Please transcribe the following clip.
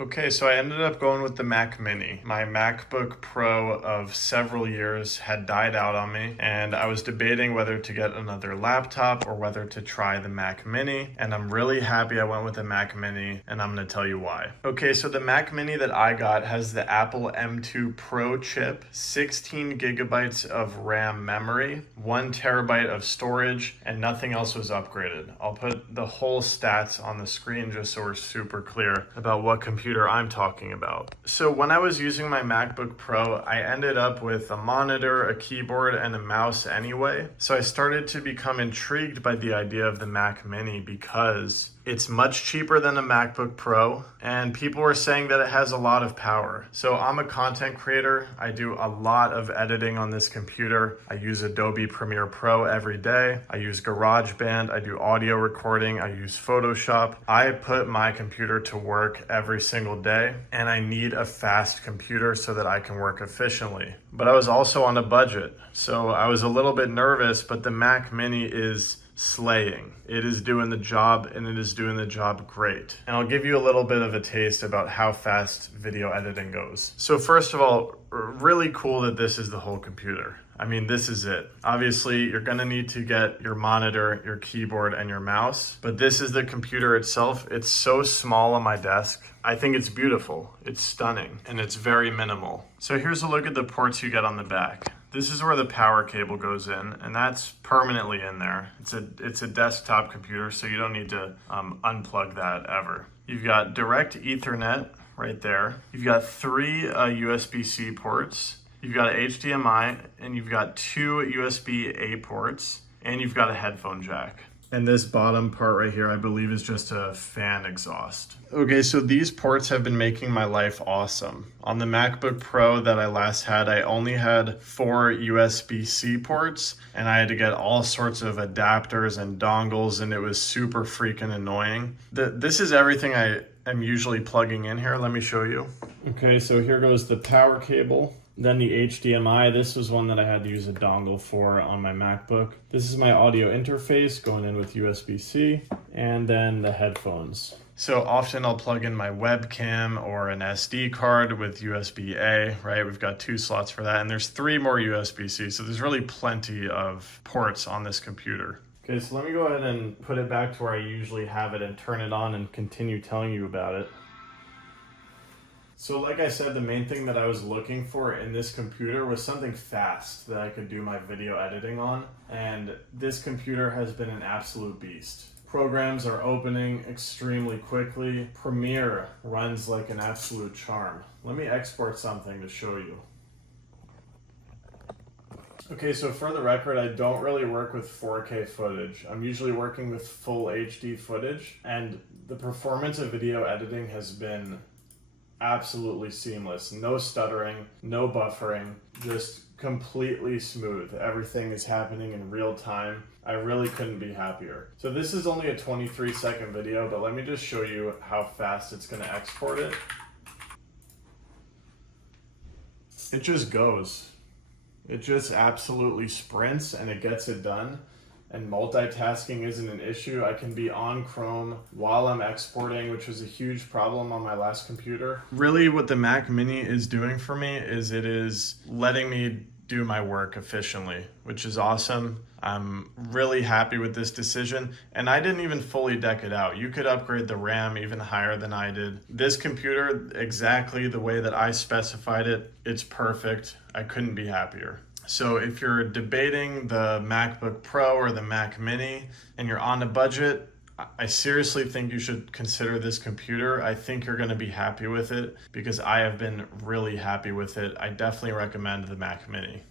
Okay, so I ended up going with the Mac Mini. My MacBook Pro of several years had died out on me, and I was debating whether to get another laptop or whether to try the Mac Mini, and I'm really happy I went with the Mac Mini, and I'm gonna tell you why. Okay, so the Mac Mini that I got has the Apple M2 Pro chip, 16 gigabytes of RAM memory, 1 terabyte of storage, and nothing else was upgraded. I'll put the whole stats on the screen just so we're super clear about what computer I'm talking about. So when I was using my MacBook Pro, I ended up with a monitor, a keyboard, and a mouse anyway. So I started to become intrigued by the idea of the Mac Mini because it's much cheaper than a MacBook Pro, and people were saying that it has a lot of power. So I'm a content creator. I do a lot of editing on this computer. I use Adobe Premiere Pro every day. I use GarageBand. I do audio recording. I use Photoshop. I put my computer to work every single day, and I need a fast computer so that I can work efficiently. But I was also on a budget, so I was a little bit nervous, but the Mac Mini is slaying. It is doing the job, and it is doing the job great. And I'll give you a little bit of a taste about how fast video editing goes. So first of all, really cool that this is the whole computer. I mean, this is it. Obviously, you're gonna need to get your monitor, your keyboard, and your mouse, but this is the computer itself. It's so small on my desk. I think it's beautiful, it's stunning, and it's very minimal. So here's a look at the ports you get on the back. This is where the power cable goes in, and that's permanently in there. It's a desktop computer, so you don't need to unplug that ever. You've got direct Ethernet right there. You've got 3 USB-C ports. You've got an HDMI, and you've got 2 USB-A ports, and you've got a headphone jack. And this bottom part right here, I believe, is just a fan exhaust. Okay, so these ports have been making my life awesome. On the MacBook Pro that I last had, I only had 4 USB-C ports, and I had to get all sorts of adapters and dongles, and it was super freaking annoying. This is everything I am usually plugging in here. Let me show you. Okay, so here goes the power cable. Then the HDMI, this was one that I had to use a dongle for on my MacBook. This is my audio interface going in with USB-C, and then the headphones. So often I'll plug in my webcam or an SD card with USB-A, right? We've got 2 slots for that, and there's 3 more USB-C, so there's really plenty of ports on this computer. Okay, so let me go ahead and put it back to where I usually have it and turn it on and continue telling you about it. So like I said, the main thing that I was looking for in this computer was something fast that I could do my video editing on, and this computer has been an absolute beast. Programs are opening extremely quickly. Premiere runs like an absolute charm. Let me export something to show you. Okay, so for the record, I don't really work with 4K footage. I'm usually working with full HD footage, and the performance of video editing has been absolutely seamless. No stuttering, no buffering, just completely smooth. Everything is happening in real time. I really couldn't be happier. So this is only a 23-second video, but let me just show you how fast it's gonna export it. It just goes. It just absolutely sprints and it gets it done. And multitasking isn't an issue. I can be on Chrome while I'm exporting, which was a huge problem on my last computer. Really what the Mac Mini is doing for me is it is letting me do my work efficiently, which is awesome. I'm really happy with this decision, and I didn't even fully deck it out. You could upgrade the RAM even higher than I did. This computer, exactly the way that I specified it, it's perfect. I couldn't be happier. So if you're debating the MacBook Pro or the Mac Mini and you're on a budget, I seriously think you should consider this computer. I think you're gonna be happy with it because I have been really happy with it. I definitely recommend the Mac Mini.